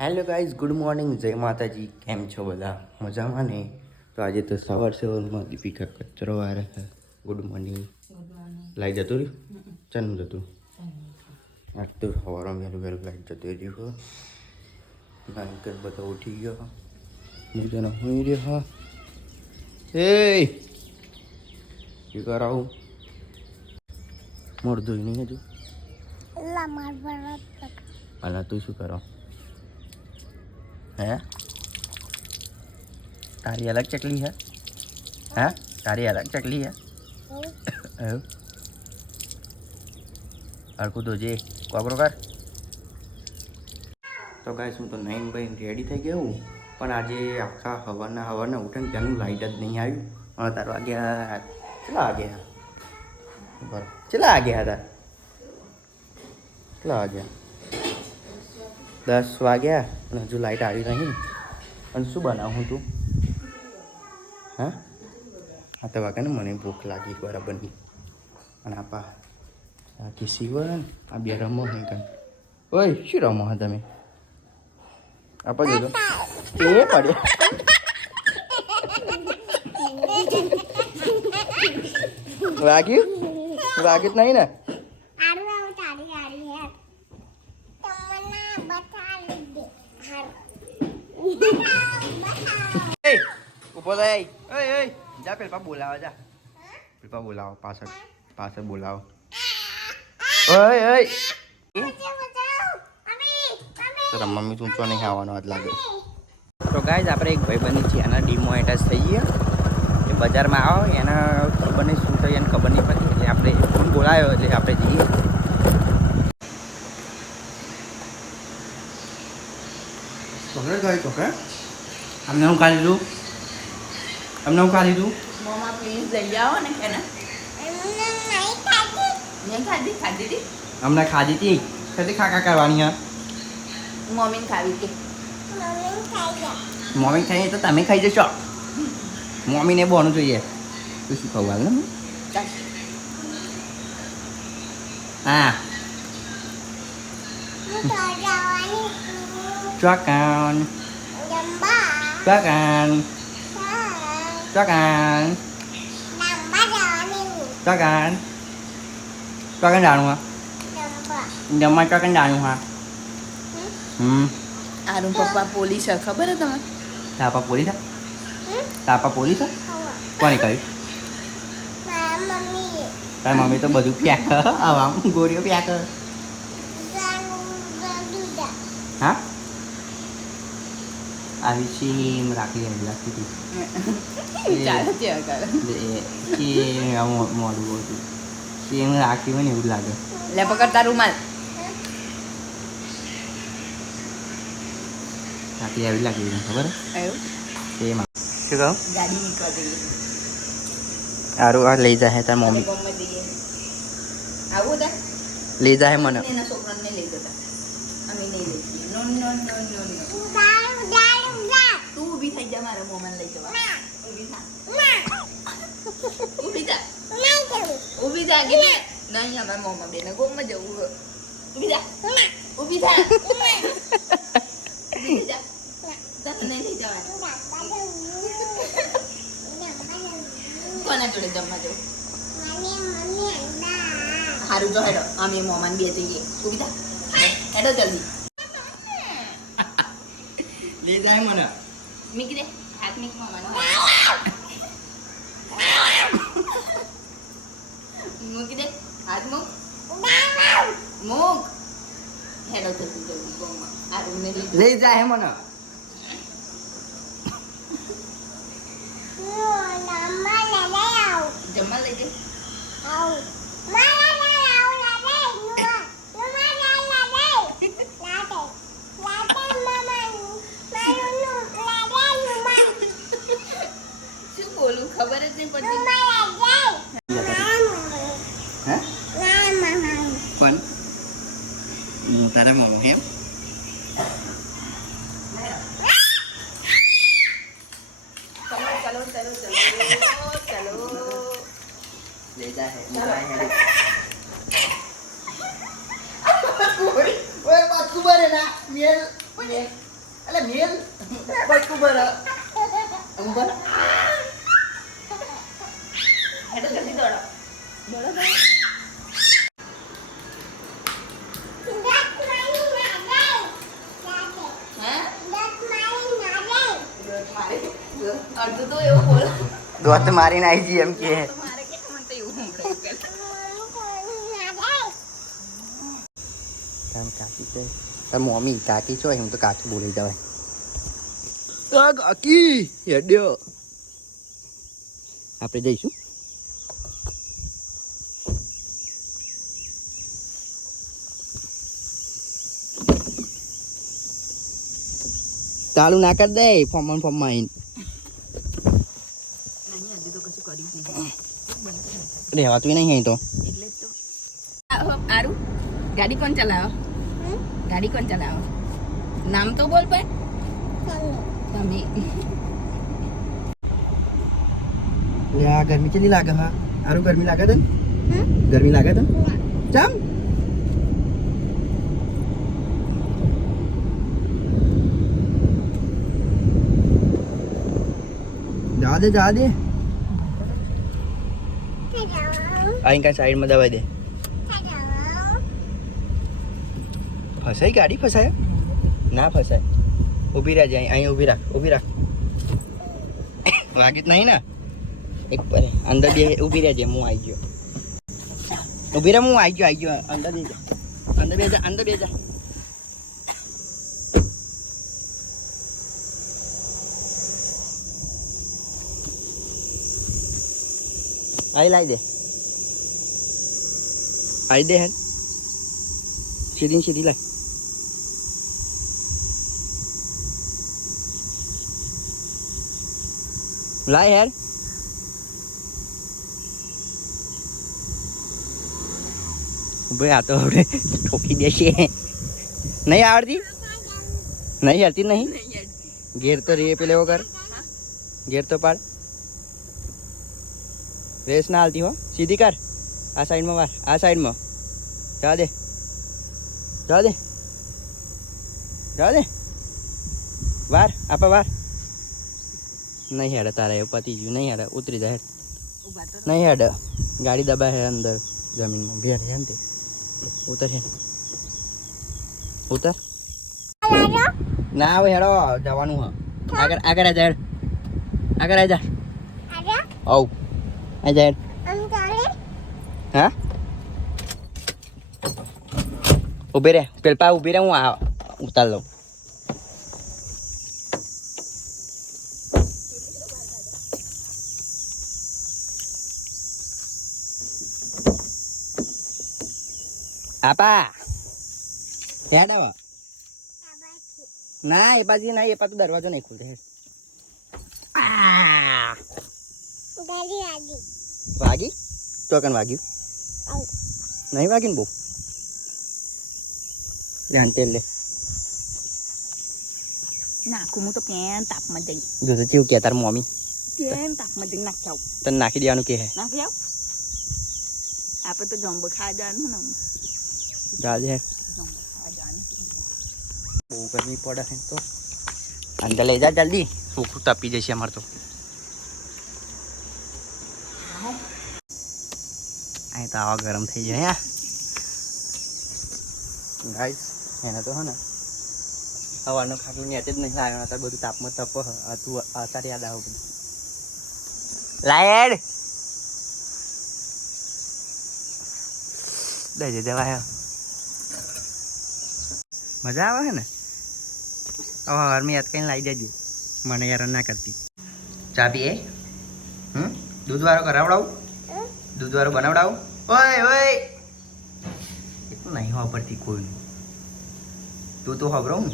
Hello guys good morning. જય માતાજી. કેમ છો બધા? મજામાં ને? તો આજે તો સવાર સવારમાં દીપિકા કચરો વારે છે. Good morning. લાઈટ જતું રહ્યું? ચાનું જતું આજ તો સવારમાં વહેલું વહેલું લાઈટ જતું રહ્યું નાનકર બધા ઉઠી ગયો. હું તને હોઈ રહ્યો એ શું કરાવું મોર ધોઈ નહીં હજુ? હાલા તું શું કરો? હે? તારી અલગ ચકલી है હા? તારી અલગ ચકલી એવું હરખું તો જે, કોકરો કર. તો ગાઈસ, હું તો નયન ભાઈ રેડી થઈ ગયો હું, પણ આજે આખા હવાના હવાના ઉઠે ત્યાંનું લાઇટ જ નહીં આવ્યું. હવે તારો વાગ્યા કેટલા વાગ્યા બરાબર, કેટલા વાગ્યા હતા કેટલા વાગ્યા દસ વાગ્યા અને હજુ લાઇટ આવી નહીં અને શું બનાવું તું હા હા તો વાગે ને મને ભૂખ લાગી બરાબરની અને આપા આ કિસી વન આ બે રમો હે કન ઓય શું રમો હા તમે આપા જોજો એ પડ્યો વાગ્યું વાગ્યું જ નહીં ને થઈ ઓય ઓય જા પેલા બોલાવો જા પેલા બોલાવો પાછળ પાછળ બોલાવો ઓય ઓય તો મમ્મી તું ચો નહીં આવવાનો જ લાગે તો ગાઈઝ આપણે એક ભાઈબંધી છીએ એના ડિમોનેટાઇઝ થઈ ગયા એ બજારમાં આવો એના ખબર નહીં શું થઈ એને ખબર નહીં પડી એટલે આપણે ફોન બોલાયો એટલે આપણે જઈએ ચોકલેટ ખાઈ ચોકલેટ અમને હું દઉં અમને હું ખાધી તું? મમ્મા પ્લીઝ લઈ આવો ને કે ને મેં ખાધી ખાધી હતી હમણાં ખાધી હતી કદી ખાકા કરવાની હા? મમ્મીને ખાવી હતી મમ્મી ખાઈએ તો તમે ખાઈ જશો. મમ્મીને બોનું જોઈએ. તું શું ખાવું હાલ ને. હા. ચોકાન. ચોકાન. ચોકાન ચોકાન ચોકાન જાણું હા જમવા ચોકાન જાણું હા હમ આરું પપ્પા પોલીસ છે ખબર છે તમે તાપા પોલીસ હા તાપા પોલીસ હા કોની કહ્યું તારી મમ્મી તો બધું પ્યાક આવા ગોળીઓ પ્યાક હા આવી સીમ રાખી એમ લાગતી હતી મોડું હતું. સીમ રાખી હોય ને એવું લાગે. લે પકડ તારું રૂમાલ રાખી આવી લાગી ખબર? એવું? શું કહું? ગાડી નીકળ સારું આ લઈ જાય તાર મમ્મી. આવું હતા લઈ જાય મને. એના છોકરાને લઈ જતા. અમે નહીં લઈ નો નો નો નો નો તું ઊભી મારા લઈ જવા. ઊભી થા. ઊભી થા. ઊભી થા કે નહીં અમારા મોમાં બેને ગોમમાં જવું. ઊભી થા. ઊભી થા. ઊભી તને લઈ જવાનું કોના જોડે જમવા જવું? સારું જો હેડો. અમે મોમાન બે જઈએ. થા. હેડો જલ્દી. લઈ જાય મને. મીકી દે હાથ મીક મામાનો મૂકી દે હાથ મૂક મૂક હેડો જલ્દી જલ્દી ગોમાં આ રૂમને લીધું લઈ જાય મને જમવા લઈ જઈ શું ખબર જ નહીં પડતી હે પણ હું તારે મમ્મી કેમ ચલો ચલો ચલો ચલો ચલો લઈ જાય દોત મારીને આવી જઈએ એમ કે. તો તામ કાકી મમ્મી છો? હું તો કાકી બોલી જવાય. કાકી? હેડ્યો. આપણે જઈશું. ચાલુ ના કરી દે ફોર્મ ફોર્મમાં આવીને નહીં હજી તો કશું કર્યું જ નહીં રહેવાતું નહીં અહીં તો એટલે જ તો આરું ગાડી કોણ ચલાવો? ગાડી કોણ ચલાવો? નામ તો બોલ પણ તમે આ ગરમી કેટલી લાગે હા? આરું ગરમી લાગે તને? ગરમી લાગે તને? ચમ? જવા દે જવા દે. અહીં કાંઈ સાઈડમાં દવાઈ દે. ફસાઈ ગાડી ફસાય? ના ફસાય. ઊભી રહેજે અહીં અહીં ઊભી રાખ ઊભી રાખ. વાગી જ નહીં ને? એક પર, અંદર બે, ઊભી રહેજે, હું આવી ગયો. ઊભી રહે, હું આવી ગયો આવી ગયો, અંદર બે જા. અંદર બે જા, અંદર બે જા. આઈ લાવી દે. આઈ દે હેડ સીધી ને સીધી લાઈ લાય યાર ભાઈ આ તો આપણે ઠોકી દેશે નહીં આવડતી નહીં આવતી નહીં ઘેર તો રે પેલે વગર ઘેર તો પાડ રેસ ના હાલતી હો સીધી કર આ સાઈડમાં વાર આ સાઈડમાં. જવા દે. જવા દે. જવા દે. વાર આપા વાર. નહીં હેડે તારા એવું પતી ગયું. નહીં હેડે ઉતરી જાય હેડ. નહીં હેડે. ગાડી દબા હે અંદર જમીનમાં. ભેર હે ને ઉતર હે. ઉતર. ના હવે હેડો જવાનું હા. આગળ આગળ આ જા આગળ આ જા. આવ. આ જા હેડ. હા ઊભી રે પેલપા ઊભી રે હું ઉતાર લઉં આપા હેડ આવો ના એ બાજુ ના એ પાછો દરવાજો નહીં આ! વાગી ચોકન વાગ્યું નહીં વાગ્યું ને બહુ. ધ્યાન તેલ લે. નાખું હું તો પેન તાપમાં જઈ જો તો કેવું કે તાર મમ્મી? પેન તાપમાં જઈ નાખી આવું. તને નાખી દેવાનું કે હે? નાખી આવ? આપણે તો જમ્બો ખાવા જવાનું ને જવાનું. બહુ ગરમી પડે છે તો. અંદર લઈ જા જલ્દી. સુખું તપી જશે અમારે તો. અહીં તો આવા ગરમ થઈ જાય હા? ગાઈસ એને તો હે ને હવાનું ખાટલું નેટ જ નહીં લાવ્યો અત્યારે બધું તાપમાં તપ હતું અત્યારે યાદ આવે બધું. લાયડ! દઈ દે જવાય મજા આવે છે ને? હવે હવારમાં યાદ કરીને લાવી દેજે. મને યાર ના કરતી. ચા પીએ? હમ? દૂધવાળો કરાવડાવું? દૂધવાળો બનાવડાવું? ઓય ઓય. એ તો નહીં વાપરતી કોઈ તું તો ખબરો હું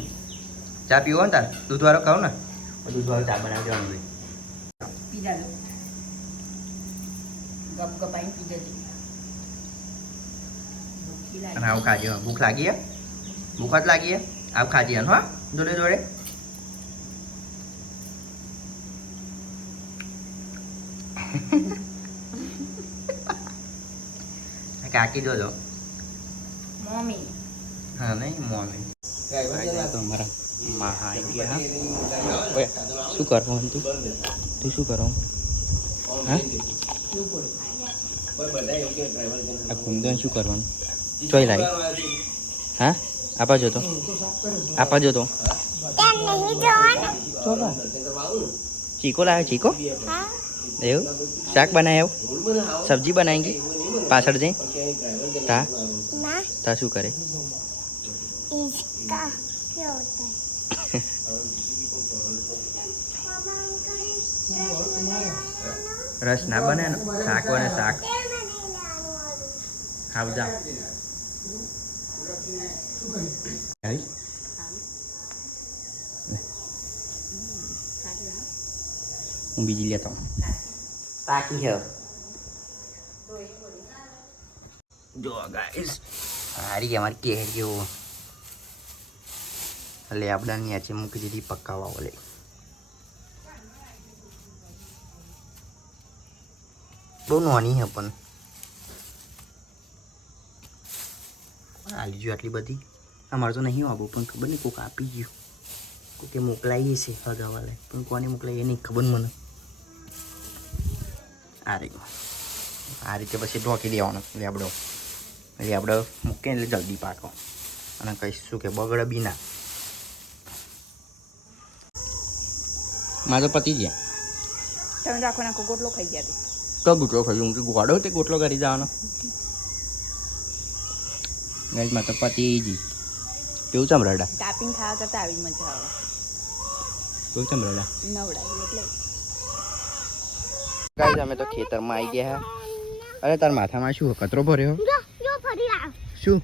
ચા પીવો ને તાર? દૂધવાળો ખાવ ને. દૂધવાળો ચા બનાવી દેવાનું હોય ગપ. અને આવું ખાજે ભૂખ લાગી હે? ભૂખ જ લાગી હે? આવું ખાજે હા? જોડે જોડે. કાકી જોજો મમ્મી. હા નહીં મોમી તો અમારા મહા આવી ગયા હા ઓય શું કરવાનું તું? તું શું કરો? હા? આ કુંદન શું કરવાનું? ચોઈ લાવી હા? આપા જો તો આપા જો તો ચીકો લાવ્યો ચીકો? એવું? શાક બનાવ્યો સબ્જી બનાવેંગી પાછળ જઈ તા તા શું કરે? રસ ના બને શાક બને શાક. ખાવ જા હું બીજી લેતો બાકી છે. જો ગાઈસ હારી અમારી કેરીઓ એટલે મૂકી દીધી પકાવવા ઓલે બહુ નાની છે પણ આલી ગયું આટલી બધી અમારે તો નહીં આવું પણ ખબર નહીં કોક આપી ગયું કોકે મોકલાવી છે હગાવાલે પણ કોને મોકલાવી એ નહીં ખબર મને આ રહી આ રીતે પછી ઢોકી દેવાનો લેબડો લેબડો મૂકે એટલે જલ્દી પાકો. અને કહીશું કે બગડે બી ના મારો પતિ ગયા. તમે રાખો નાખો ગોટલો ખાઈ ગયા તી. તો ગોટલો ખાઈ હું ગોડો તે ગોટલો કરી જવાનો ગાઈઝમાં તો પતિ જી. કેવું ચમરાડા ટાપિંગ ખાવા કરતા આવી મજા આવે. કેવું ચમરાડા નવડાવી એટલે. ગાઈઝ અમે તો ખેતરમાં આવી ગયા અરે તાર માથામાં શું કચરો ભર્યો? બધી શું?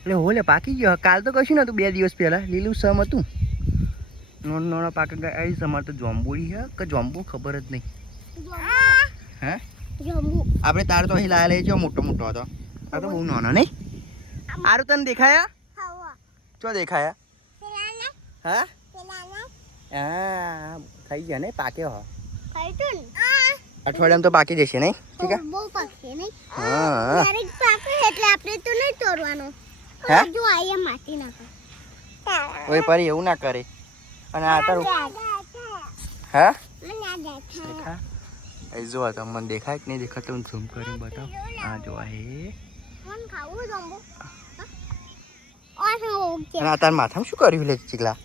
એટલે હો લે પાકી ગયો. કાલ તો કશું નતું બે દિવસ પહેલાં. લીલું સમ હતું. નોન નોના પાકે ગયા. એ સમાર તો જોમ્બુડી છે કે જોમ્બુ ખબર જ નહીં. હે? આપણે તાર તો અહીં લાયા લઈ જો મોટો મોટો હતો. આ તો બહુ નાનો નહીં? આરું તને દેખાયા? ચો દેખાયા? હા? હા થઈ ગયા ને પાકે હો. ખાઈ તું અઠવાડિયામાં તો પાકી જશે નહીં? ઠીક બહુ પાકે નહીં? હા. ક્યારેક પાકે એટલે આપણે તો નહીં તોડવાનો. હે? જો આયા માટી નાખો. કોઈ પરી એવું ના કરે. અને આ તારું હા? દેખા. એ જો આ તમને દેખાય કે નહીં દેખાતું? હું ઝૂમ કરીને બતાવ. આ જો આ હે. કોણ ખાવું જમ્બુ? અને આ તાર માથામાં શું કર્યું લે ચીકલા?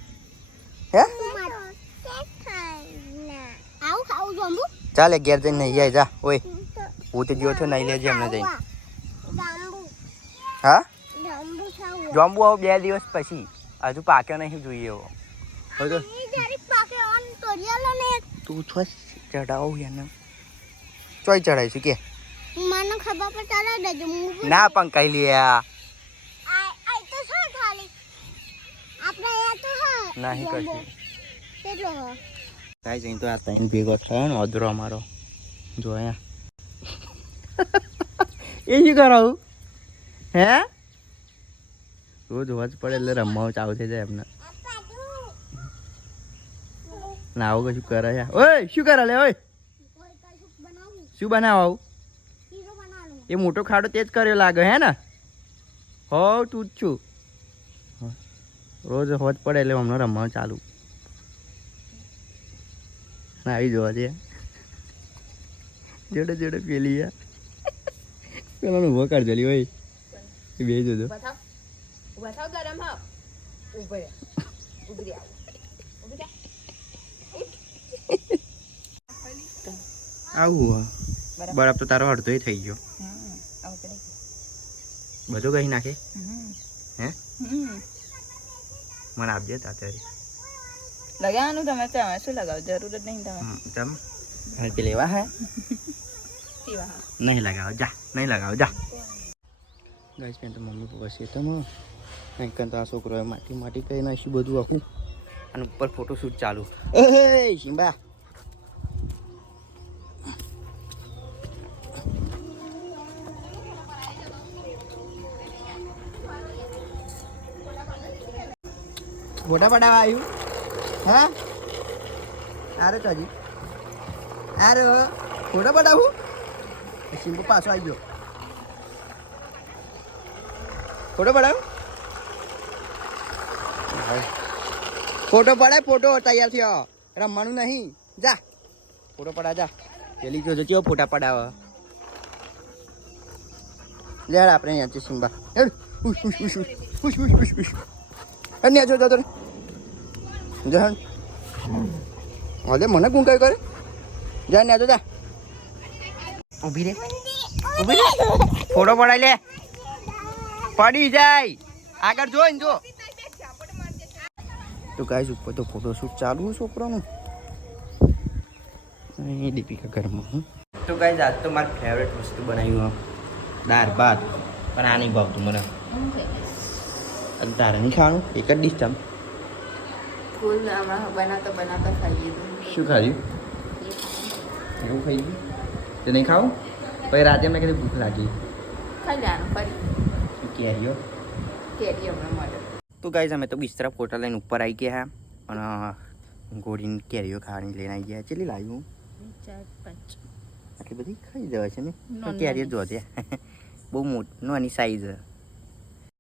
હે? આવું ખાવું જમ્બુ? ચાલે ઘેર જઈને નહીં જાય જા ઓય. હું તો ગયો છો નહીં લેજે એમને જઈને. જાંબુ. હા? જાંબુ ખાવું. જોંબુ આવું બે દિવસ પછી. હજુ પાક્યો નહીં જોઈએ એવો. હવે એ જરીક પાકે ઓન તોડિયાલો ને તું છો ચડાવું એને. ચોય ચડાવીશું કે? મને ખબર પર ચાલે દેજો હું ના પંકાઈ લે આ. આ આ તો શું ખાલી આપણે અહીંયા તો હા નહીં જાંબુ. કશું કેટલો હા? કાંઈ જઈને તો આ ત્રણ ભેગો થયો ને અધરો અમારો. જો અહીંયા. એ શું કરાવું હે? રોજ હોજ પડે એટલે રમવા ચાલુ થઈ જાય એમને. ના આવું કશું કરે છે? ઓય શું કરે લે ઓય? શું બનાવ આવું? એ મોટો ખાડો તે જ કર્યો લાગે હે ને? હો તું જ છું. રોજ હોજ પડે એટલે હમણાં રમવાનું ચાલુ. ના આવી જોવા દે. જોડે જોડે પેલી યાર પેલા ઊભો કરજો લી હોય. એ બે જોજો. ગરમ ઉભરી આવ બરાબર. તો તારો અડધો થઈ ગયો. હમ, બધું કહી નાખે? હમ. હે? મને આપજે તાત્યારે લગાવવાનું તમે તમે શું લગાવો? જરૂર જ નહીં તમે. કેમ? તમ લેવા હે? નહીં લગાવો જા નહીં લગાવો જા. ગાઈસ મેં તો મમ્મી પપ્પા છે તો અહીં કંઈ તો આ છોકરો માટી માટી કરી નાખ્યું બધું આખું. અને ઉપર ફોટોશૂટ ચાલુ. એ શિંબા. ફોટા પડાવા આવ્યું? હે? આરે ચોજી આરે ફોટો પડાવું? શિંપુ પાછો આવી ગયો. ફોટો પડાવ? ફોટો પડાય ફોટો તૈયાર થયો. રમવાનું નહીં. જા. ફોટો પડા જા. પેલી જો જતી ફોટા પડાવ. લેડ આપણે અહીંયા છીએ સિંબા હેડ. ઉશ ઉશ ઉશ ઉશ. ઉશ ઉશ ઉશ અને જો જો. હેડ અલે, મને કોણ કઈ કરે જા ને જો જા. ઊભી રે. ઊભી રે. ફોટો પડાઈ લે. પડી જાય. આગળ જોઈને જો. તો ગાઈઝ ઉપર તો ફોટોશૂટ ચાલુ છોકરાનું. અહીં દીપિકા ઘરમાં તો ગાઈઝ આજ તો મારી ફેવરેટ વસ્તુ બનાવ્યું દાળ, ભાત. પણ આ નહીં ભાવતું મને. તારે નહીં ખાવાનું? એક જ ડીશ ફૂલ હમણાં બનાવતા બનાવતા ખાઈ લીધું. શું ખાધું? એવું ખાઈ ગયું? તે નહીં ખાવું? પછી રાતે અમને કીધું ભૂખ લાગી. ખાઈ લેવાનું ફરી. શું કેરીઓ કેરી હમણાં મળે તો ગાઈઝ અમે તો બિસ્તરા ફોટા લઈને ઉપર આવી ગયા અને ગોળીની કેરીઓ ખાવાની લઈને આવી ગયા. ચેલી લાવ્યું ચાર પાંચ. આટલી બધી ખાઈ જવાય છે ને? કેરીઓ નાની. બહુ મોટી નાની સાઈઝ